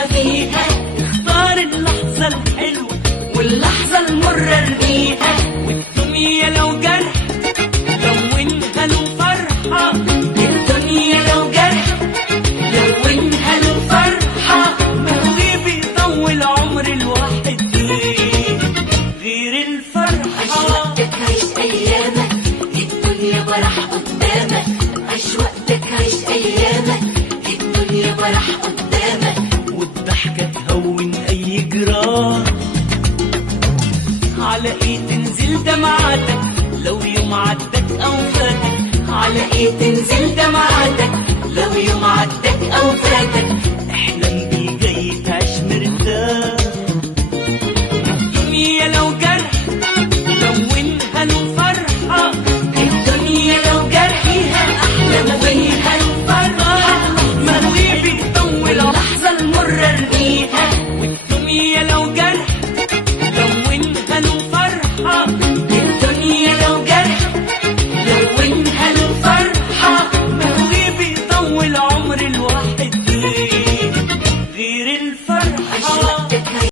ما فيها، اختار اللحظة الحلوة واللحظة المرة ارميها، والدنيا لو جرح لونها له فرحة، الدنيا لو جرح لونها له فرحة، ما هو بيطول عمر الواحد غير الفرحة. عيش وقتك عيش أيامك، الدنيا فرح قدامك، عيش وقتك عيش أيامك، الدنيا فرح قدامك، والضحكة تهون أي جراح. على إيه تنزل دمعاتك لو يوم عدك أو فاتك، على إيه تنزل دمعاتك لو يوم عدك أو فاتك،